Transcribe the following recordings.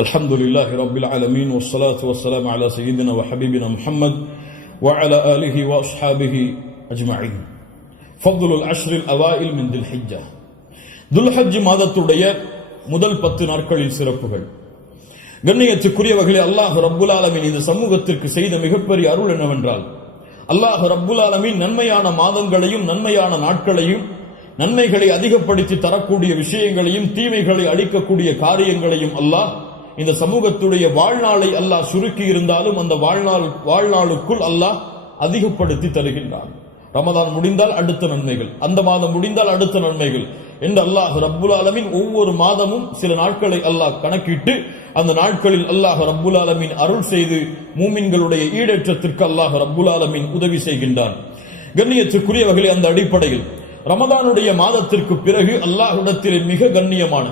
الحمد لله رب العالمين والصلاة والسلام على سيدنا وحبيبنا محمد وعلى آله وأصحابه أجمعين. فضل العشر الأوائل من ذي الحجة. ذو الحج மாதத்துடைய முதல் 10 நாட்களில் சிறப்புகள். கண்ணியத்துக்குரியவர்களே, அல்லாஹ் ரப்புல் ஆலமீன் இந்த சமூகத்திற்கு செய்த மிகப்பெரிய அருள் என்னவென்றால், அல்லாஹ் ரப்புல் ஆலமீன் நன்மையான மாதங்களையும் நன்மையான நாட்களையும் நன்மைகளை அதிகப்படுத்தி தரக்கூடிய விஷயங்களையும் தீமைகளை அளிக்கக்கூடிய காரியங்களையும் அல்லாஹ் இந்த சமூகத்துடைய வாழ்நாளை அல்லாஹ் சுருக்கி இருந்தாலும் அந்த வாழ்நாளுக்குள் அல்லாஹ் அதிகப்படுத்தி தருகின்றான். ரமதான் முடிந்தால் அடுத்த நன்மைகள், அந்த மாதம் முடிந்தால் அடுத்த நன்மைகள் என்று அல்லாஹ் ரப்புல் ஆலமீன் ஒவ்வொரு மாதமும் சில நாட்களை அல்லாஹ் கணக்கிட்டு அந்த நாட்களில் அல்லாஹ் ரப்புல் ஆலமீன் அருள் செய்து மூமின்களுடைய ஈடேற்றத்திற்கு அல்லாஹ் ரப்புல் ஆலமீன் உதவி செய்கின்றான். கண்ணியத்துக்குரியவர்களே, அந்த அடிப்படையில் ரமதானுடைய மாதத்திற்கு பிறகு அல்லாஹ்விடத்திலே மிக கண்ணியமான,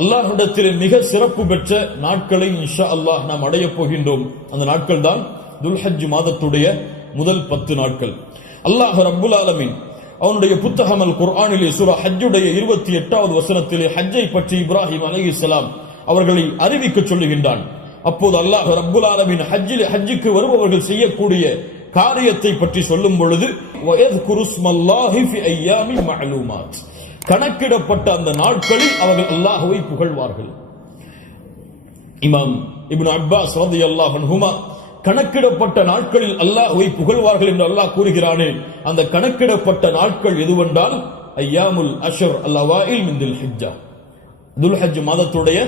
அல்லாஹ்விடத்திலே மிக சிறப்பு பெற்ற நாட்களை இன்ஷா அல்லாஹ் நாம் அடையப் போகின்றோம். அந்த நாட்கள் தான் துல்ஹஜ் மாதத்துடைய முதல் 10 நாட்கள். அல்லாஹ் ரப்புல் ஆலமீன் அவனுடைய புத்தகம் அல் குர்ஆனிலே சூரா ஹஜ்ஜுடைய 28வது வசனத்திலே ஹஜ்ஜை பற்றி இப்ராஹிம் அலைஹிஸ்ஸலாம் அவர்களை அறிவிக்க சொல்லுகின்றான். அப்போது அல்லாஹ் ரப்புல் ஆலமீன் ஹஜ்ஜுக்கு வருபவர்கள் செய்யக்கூடிய காரியத்தை பற்றி சொல்லும் பொழுது கணக்கிடப்பட்ட அந்த நாட்களில் அவர்கள் அல்லாஹ்வை புகழ்வார்கள். இமாம் இப்னு அப்பாஸ் ரலியல்லாஹு அன்ஹுமா கணக்கிடப்பட்ட நாட்களில் அல்லாஹ்வை புகழ்வார்கள் என்று அல்லாஹ் கூறுகிறானே, அந்த கணக்கிடப்பட்ட நாட்கள் எதுவென்றால் ஐயாமுல் அஷ்ர் அல்-அவாயில் மின் துல் ஹிஜ்ஜா, துல்ஹஜ் மாதத்துடைய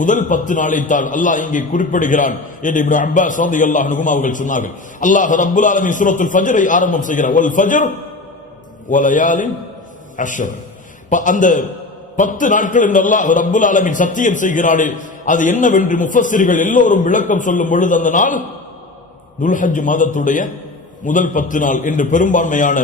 முதல் 10 நாளைத்தான் அல்லாஹ் இங்கே குறிப்பிடுகிறான் என்று இப்னு அப்பாஸ் ரலியல்லாஹு அன்ஹுமா அவர்கள் சொன்னார்கள். அல்லாஹ் ரப்புல் ஆலமீன் சூரத்துல் ஃபஜ்ரை ஆரம்பம் செய்கிறார். வல் ஃபஜ்ர் வலயாலின் அஷ்ர். அந்த 10 நாட்கள் என்று அல்லாஹ் ரப்புல் ஆலமீன் சத்தியம் செய்கிறானே, அது என்னவென்று முஃபஸ்ஸிர்கள் எல்லோரும் விளக்கம் சொல்லும் பொழுது அந்த நாள் துல்ஹஜ் மாதத்துடைய முதல் 10 நாள் என்று பெரும்பான்மையான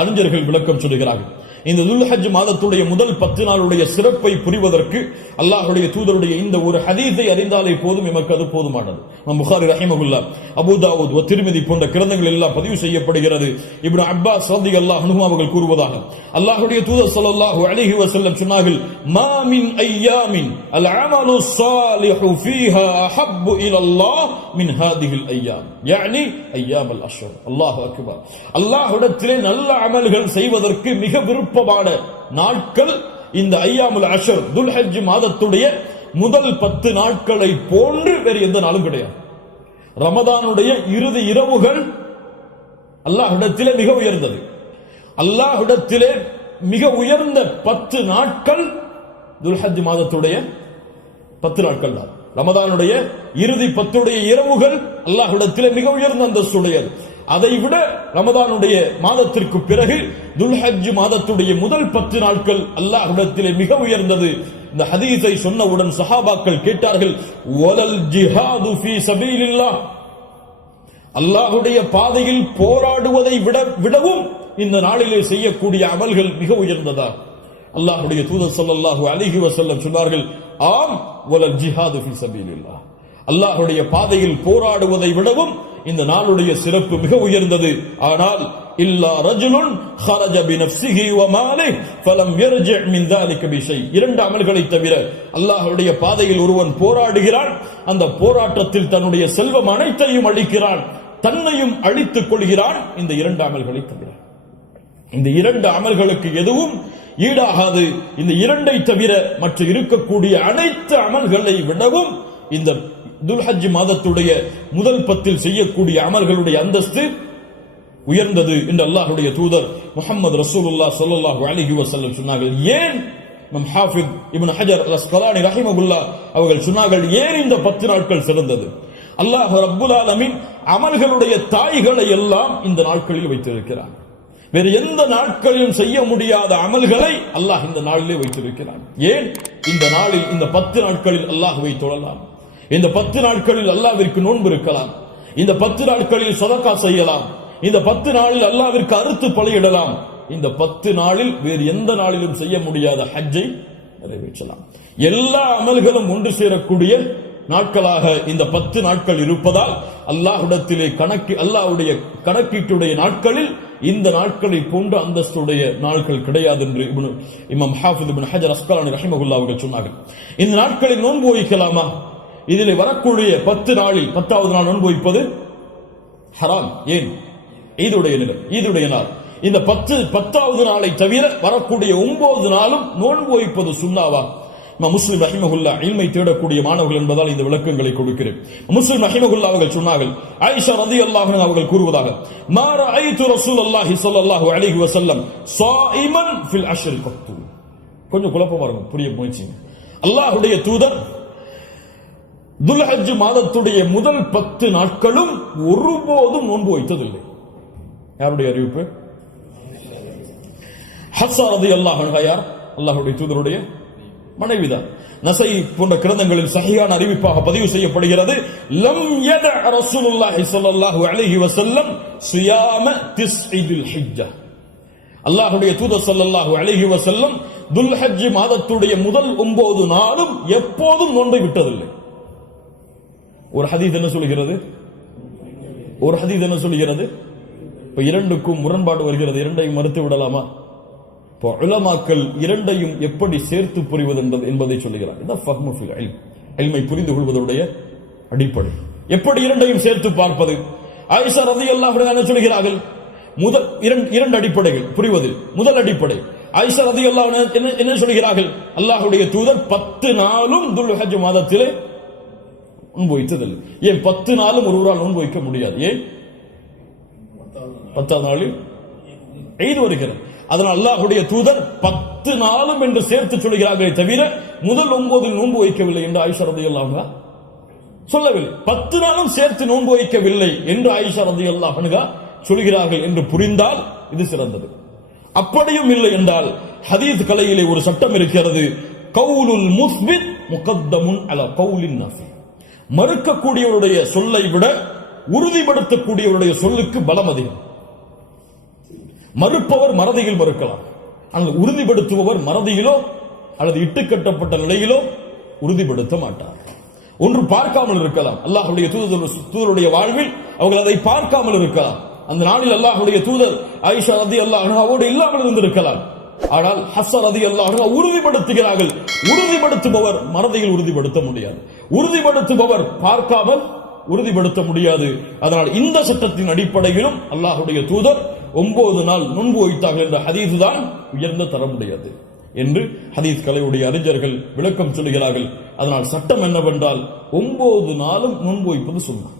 அறிஞர்கள் விளக்கம் சொல்கிறார்கள். இந்த துல்ஹஜ் மாதத்துடைய முதல் 10 நாளுடைய சிறப்பை புரிவதற்கு அல்லாஹ்வுடைய தூதருடைய இந்த ஒரு ஹதீஸை அறிந்தாலே போதும், எமக்கு அது போதுமானது. புகாரி ரஹிமஹுல்லாஹ், அபூ தாவூத் வ திர்மிதி போன்ற கிரந்தங்கள் எல்லாம் பதிவு செய்யப்படுகிறது. இப்னு அப்பாஸ் ரலியல்லாஹு அன்ஹு அவர்கள் கூறுவதாக, அல்லாஹ்வுடைய தூதர் ஸல்லல்லாஹு அலைஹி வஸல்லம் சொன்னார்கள், மா மின் அய்யாமின் அல் அமலு ஸாலிஹு ஃபீஹா அஹப்பு இலல்லாஹ் மின் ஹாதிஹில் அய்யாம், யானி அய்யாம் அல் அஷ்ர். அல்லாஹு அக்பர். அல்லாஹ்விடத்திலே நல்ல அமல்கள் செய்வதற்கு மிக விருப்பமான நாட்கள் இந்த ஐயாமுல் அஷ்ர், துல்ஹஜ் மாதத்துடைய முதல் 10 நாட்களை போன்று வேறு எந்த நாளும் கிடையாது. ரமதானுடைய இறுதி இரவுகள் அல்லாஹ்விடத்திலே மிக உயர்ந்தது. அல்லாஹ்விடத்திலே மிக உயர்ந்த 10 நாட்கள் துல்ஹஜ் மாதத்துடைய 10 நாட்கள் தான். ரமதானுடைய இறுதி 10 இரவுகள் அல்லாஹ்விடத்திலே மிக உயர்ந்த அந்தஸ்துடையது. அதைவிட ரமதானுடைய மாதத்திற்கு பிறகு துல்ஹஜ் மாதத்துடைய முதல் 10 நாட்கள் அல்லாஹ்விடத்திலே மிக உயர்ந்தது. இந்த ஹதீஸை சொன்னவுடன் சஹாபாக்கள் கேட்டார்கள், வலல் ஜிஹாது ஃபீ சபீலில்லாஹ், அல்லாஹ்வுடைய பாதையில் போராடுவதை விடவும் இந்த நாளிலே செய்யக்கூடிய அமல்கள் மிக உயர்ந்ததா? அல்லாஹ்வுடைய தூதர் ஸல்லல்லாஹு அலைஹி வஸல்லம் சொன்னார்கள், ஆம், வலல் ஜிஹாது ஃபீ சபீலில்லாஹ், அல்லாஹ்வுடைய பாதையில் போராடுவதை விடவும் இந்த நாளுடைய சிறப்பு மிக உயர்ந்தது. ஆனால் இல்லா ரஜுலுன் خرج بنفسه وماله فلم يرجع من ذلك بشيء, 2 அமல்களை தவிர அல்லாஹ்வுடைய பாதையில் ஒருவன் போராடுகிறான், அந்த போராட்டத்தில் தன்னுடைய செல்வம் அனைத்தையும் அளிக்கிறான், தன்னையும் அழித்துக் கொள்கிறான், இந்த 2 அமல்களை தவிர. இந்த 2 அமல்களுக்கு எதுவும் ஈடாகாது. இந்த 2ஐ தவிர மற்ற இருக்கக்கூடிய அனைத்து அமல்களை விடவும் இந்த துல்ஹஜ் மாதத்துடைய முதல் 10 செய்யக்கூடிய அமல்களுடைய அந்தஸ்து உயர்ந்தது என்று அல்லாஹ்வுடைய தூதர் முஹம்மது ரசூலுல்லாஹ் ஸல்லல்லாஹு அலைஹி வஸல்லம் சொன்னார்கள். ஏன்? நம் ஹாஃபிஸ் இப்னு ஹஜர் அல் அஸ்கலானி ரஹிமஹுல்லாஹ் அவர்கள் சொன்னார்கள், ஏன் இந்த 10 நாட்கள் சிறந்தது? அல்லாஹ் ரப்புல் ஆலமீன் அமல்களுடைய தாய்களை எல்லாம் இந்த நாட்களில் வைத்திருக்கிறார். வேறு எந்த நாட்களிலும் செய்ய முடியாத அமல்களை அல்லாஹ் இந்த நாளிலே வைத்திருக்கிறார். ஏன்? இந்த நாளில், இந்த 10 நாட்களில் அல்லாஹ்வை தொழலாம், இந்த 10 நாட்களில் அல்லாஹ்விற்கு நோன்பு இருக்கலாம், இந்த 10 நாட்களில் சதகா செய்யலாம், இந்த 10 நாளில் அல்லாஹ்விற்கு அறுத்து பலியிடலாம், இந்த 10 நாளில் வேறு எந்த நாளிலும் செய்ய முடியாத ஹஜ்ஜை நிறைவேற்றலாம். எல்லா அமல்களும் ஒன்று சேரக்கூடிய நாட்களாக இந்த 10 நாட்கள் இருப்பதால் அல்லாஹ்விடத்திலே அல்லாஹ்வுடைய கணக்கீட்டுடைய நாட்களில் இந்த நாட்களை போன்ற அந்தஸ்துடைய நாட்கள் கிடையாது என்று இமாம் ஹாஃபிஸ் இப்னு ஹஜர் அஸ்கலானி ரஹிமஹுல்லாஹ் அவர்கள் சொன்னார்கள். இந்த நாட்களில் நோன்பு வைக்கலாமா? இதில் வரக்கூடிய 10 நாளில் 10வது நாள் நோன்பு வைப்பது ஹராம். ஏன்? ஈதுடைய நாள். இந்த 10வது நாளை தவிர வரக்கூடிய 9 நாளும் நோன்பு வைப்பது சுன்னாவா? முஸ்லிம் ரஹிமஹுல்லா இல்மை தேடக்கூடிய மாணவர்கள் என்பதால் இந்த விளக்கங்களை கொடுக்கிறேன். முஸ்லிம் ரஹிமஹுல்லா அவர்கள் சொன்னார்கள், ஆயிஷா ரலியல்லாஹு அன்ஹா அவர்கள் கூறுவதாக, மா ரஅய்து ரசூலுல்லாஹி ஸல்லல்லாஹு அலைஹி வஸல்லம் ஸாயிமன் ஃபில் அஷ்ரில் கத்து. கொஞ்சம் குழப்பமா இருக்கும், புரிய முயற்சி. அல்லாஹ்வுடைய தூதர் துல்ஹஜ் மாதத்துடைய முதல் 10 நாட்களும் ஒருபோதும் நோன்பு வைத்ததில்லை. யாருடைய அறிவிப்பு? ஹஃப்ஸா ரலியல்லாஹு அன்ஹா யார்? அல்லாஹ்வுடைய தூதருடைய மனைவிதான். நஸை போன்ற கிரந்தங்களில் சஹீஹான அறிவிப்பாக பதிவு செய்யப்படுகிறது, லம் யத ரசூலுல்லாஹி ஸல்லல்லாஹு அலைஹி வஸல்லம் ஸியாம திஸ்இல் ஹிஜ்ஜா. அல்லாஹ்வுடைய தூதர் ஸல்லல்லாஹு அலைஹி வஸல்லம் துல்ஹஜ் மாதத்துடைய முதல் 9 நாளும் எப்போதும் நோன்பை விட்டதில்லை. ஒரு ஹதீஸ் என்ன சொல்கிறது? இப்ப இரண்டுக்கும் முரண்பாடு வருகிறது, இரண்டையும் மறுத்து விடலாமா? இப்போ உலமாக்கள் இரண்டையும் எப்படி சேர்த்து புரிவது என்பதை சொல்லுகிறார். இதான் ஃபஹ்மு ஃபில் இல்ம், இல்மை புரிந்து கொள்வதுடைய அடிப்படை. எப்படி இரண்டையும் சேர்த்து பார்ப்பது? ஆயிஷா ரலியல்லாஹு அன்ஹா என்ன சொல்கிறார்கள்? முதல் இரண்டு அடிப்படைகள் புரிவது. முதல் அடிப்படை, ஆயிஷா ரலியல்லாஹு அன்ஹா என்ன சொல்கிறார்கள்? அல்லாஹ்வுடைய தூதர் 10 நாளும் துல்ஹஜ் மாதத்திலே நோன்பு வைத்ததில்லை. ஏன் 10 நாளும் ஒருவரால் நோன்பு வைக்க முடியாது? ஏன்? 10வது நாளில் ஈத் வருகிறது. அதனால் அல்லாஹ்வுடைய தூதர் 10 நாளும் என்று சேர்த்து சொல்கிறார்களே தவிர முதல் 9 நோன்பு வைக்கவில்லை என்று ஆயிஷா ரலியல்லாஹு அன்ஹா சொல்லவில்லை. 10 நாளும் சேர்த்து நோன்பு வைக்கவில்லை என்று ஆயிஷா ரலியல்லாஹு அன்ஹா சொல்கிறார்கள் என்று புரிந்தால் இது சிறந்தது. அப்படியும் இல்லை என்றால் ஹதீஸ் கலையிலே ஒரு சட்டம் இருக்கிறது, கவுலுல் முஸ்பித் முகத்தமுன் அலா கவுலின் நஃபி. மறுக்கக்கூடியவருடைய சொல்லை விட உறுதிப்படுத்தக்கூடியவருடைய சொல்லுக்கு பலம் அதிகம். மறுப்பவர் மறதியில் மறுக்கலாம், ஆனால் உறுதிப்படுத்துபவர் மறதியிலோ அல்லது இட்டுக்கட்டப்பட்ட நிலையிலோ உறுதிப்படுத்த மாட்டார். ஒன்று பார்க்காமல் இருக்கலாம், அல்லாஹ்வுடைய தூதருடைய வாழ்வில் அவர்கள் அதை பார்க்காமல் இருக்கலாம். அந்த நாளில் அல்லாஹ்வுடைய தூதர் ஆயிஷா ரலியல்லாஹு அன்ஹாவோடு இல்லாமல் இருந்திருக்கலாம். ஆனால் ஹஃப்ஸா ரலியல்லாஹு அன்ஹா உறுதிப்படுத்துகிறார்கள். உறுதிப்படுத்துபவர் மறதியில் உறுதிப்படுத்த முடியாது, உறுதிப்படுத்துபவர் பார்க்காமல் உறுதிப்படுத்த முடியாது. அதனால் இந்த சட்டத்தின் அடிப்படையிலும் அல்லாஹ்வுடைய தூதர் 9 நாள் நோன்பு வைத்தார்கள் என்ற ஹதீஸ் தான் உயர்ந்த தரமுடையது என்று ஹதீஸ் கலையுடைய அறிஞர்கள் விளக்கம் சொல்கிறார்கள். அதனால் சட்டம் என்னவென்றால் 9 நாளும் நோன்பு வைப்பது சுன்னா.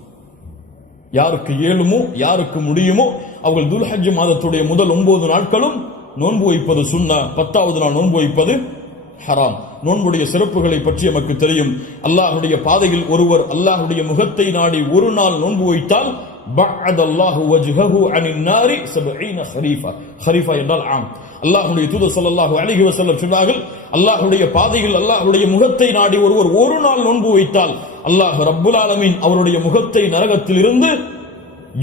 யாருக்கு இயலுமோ யாருக்கு முடியுமோ அவர்கள் துல்ஹஜ் மாதத்துடைய முதல் 9 நாட்களும் நோன்பு வைப்பது சுன்னா, 10வது நாள் நோன்பு வைப்பது ஹராம். நோன்புடைய சிறப்புகளை பற்றி நமக்கு தெரியும். அல்லாஹ்வுடைய பாதையில் ஒருவர் அல்லாஹ்வுடைய முகத்தை நாடி ஒரு நாள் நோன்பு வைத்தால் பஅதல்லாஹு வஜ்ஹஹு அனின் நாரி 70 ஹரீஃபா. ஹரீஃபா என்றால் ஆம். அல்லாஹ்வுடைய தூதர் ஸல்லல்லாஹு அலைஹி வஸல்லம் சொன்னார்கள், அல்லாஹ்வுடைய பாதையில் அல்லாஹ்வுடைய முகத்தை நாடி ஒருவர் ஒரு நாள் நோன்பு வைத்தால் அல்லாஹ் ரப்புல் ஆலமீன் அவருடைய முகத்தை நரகத்தில் இருந்து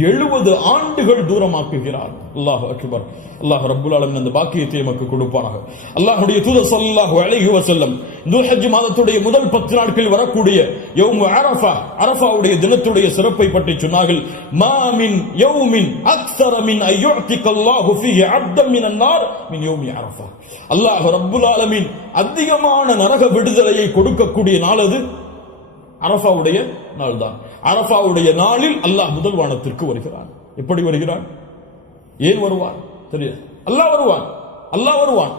70 ஆண்டுகள் தூரமாக்குகிறார். அல்லாஹ் அக்பர். அல்லாஹ் ரப்புல் ஆலமீன் அந்த பாக்கியத்தை நமக்கு கொடுப்பானாக. அல்லாஹ்வுடைய தூதர் ஸல்லல்லாஹு அலைஹி வஸல்லம் துல்ஹஜ் மாதத்துடைய முதல் 10 நாட்களில் வரக்கூடிய யௌம் அரஃபா, அரஃபாவுடைய தினத்துடைய சிறப்பை பற்றி சொன்னார்கள். மா மின் யௌமின் அக்ஸர மின் அய்யுஅதிகல்லாஹு ஃபீஹி அப்தன் மினன் நார் மின் யௌமி அரஃபா. அல்லாஹ் ரப்புல் ஆலமீன் அதிகமான நரக விடுதலையை கொடுக்கக்கூடிய நாள் அது அரஃபாவுடைய நாள் தான். அரஃபாவுடைய நாளில் அல்லாஹ் முதல் வானத்திற்கு வருகிறான். எப்படி வருகிறான்? ஏன் வருவான் தெரியாது. அல்லாஹ் வருவான்.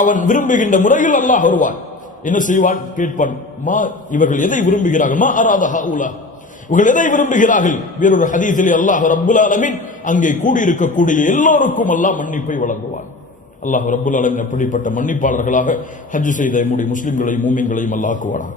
அவன் விரும்புகின்ற முறையில் அல்லாஹ் வருவான். என்ன செய்வான்? கேட்பான், மா இவர்கள் எதை விரும்புகிறார்கள்? மா அராத ஹவுலா, இவர்கள் எதை விரும்புகிறார்கள்? வேறொரு ஹதீஸிலே அல்லாஹ் ரப்புல் ஆலமீன் அங்கே கூடியிருக்கக்கூடிய எல்லோருக்கும் அல்லாஹ் மன்னிப்பை வழங்குவான். அல்லாஹ் ரப்புல் ஆலமீன் அப்படிப்பட்ட மன்னிப்பாளர்களாக ஹஜ் செய்த நம்முடைய முஸ்லிம்களையும் மூமின்களையும் அல்லாஹ் ஆக்குவானாக.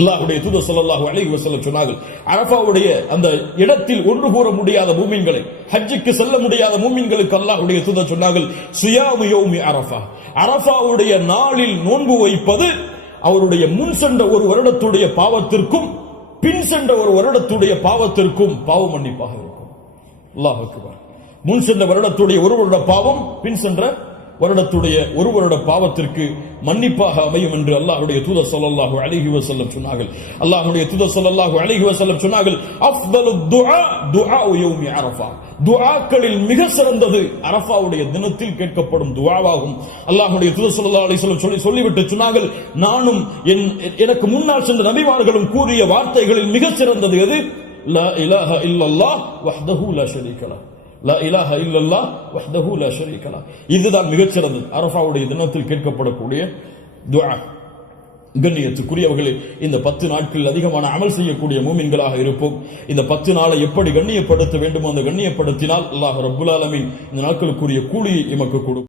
அல்லாஹ்வுடைய தூதர் ஸல்லல்லாஹு அலைஹி வஸல்லம் சொன்னார்கள், அரஃபாவுடைய அந்த இடத்தில் ஒன்று கூற முடியாத மூமின்களை, ஹஜ்ஜுக்கு செல்ல முடியாத மூமின்களுக்கு அல்லாஹ்வுடைய தூதர் சொன்னார்கள், ஸியாமு யௌமி அரஃபா. அரஃபாவுடைய நாளில் நோன்பு வைப்பது அவருடைய முன் சென்ற ஒரு வருடத்துடைய பாவத்திற்கும் பின் சென்ற ஒரு வருடத்துடைய பாவத்திற்கும் பாவ மன்னிப்பாக இருக்கும். அல்லாஹ் அக்பர். முன் சென்ற வருடத்துடைய ஒரு வருட பாவம், பின் சென்ற வருடத்துடைய ஒரு வருட பாவத்திற்கு மன்னிப்பாக அமையும் என்று அல்லாஹ்வுடைய தூதர் ஸல்லல்லாஹு அலைஹி வஸல்லம் சொன்னார்கள். அல்லாஹ்வுடைய தூதர் ஸல்லல்லாஹு அலைஹி வஸல்லம் சொன்னார்கள், அஃதலுத் துஆ துஆஉ யௌமி அரஃபா. துஆக்களில் மிக சிறந்தது அரஃபாவுடைய தினத்தில் கேட்கப்படும் துஆவாகும். அல்லாஹ்வுடைய தூதர் ஸல்லல்லாஹு அலைஹி வஸல்லம் சொல்லிவிட்டு சொன்னார்கள், நானும் எனக்கு முன்னால் சென்ற நபிமார்களும் கூறிய வார்த்தைகளில் மிக சிறந்தது எது? லா இலாஹ இல்லல்லாஹ் வஹ்தஹு லா ஷரீக லஹ். லா இலாஹ இல்லல்லாஹ் வஹ்தஹு லா ஷரீக லஹ். இதுதான் மிகச்சிறந்தது அரஃபாவுடைய தினத்தில் கேட்கப்படக்கூடிய துஆ. கண்ணியத்துக்குரியவர்களே, இந்த 10 நாட்களில் அதிகமான அமல் செய்யக்கூடிய மூமின்களாக இருப்போம். இந்த 10 நாளை எப்படி கண்ணியப்படுத்த வேண்டுமோ அந்த கண்ணியப்படுத்தினால் அல்லாஹ் ரப்புல் ஆலமீன் இந்த நாட்களுக்குரிய கூலியை எமக்கு கொடுக்கும்.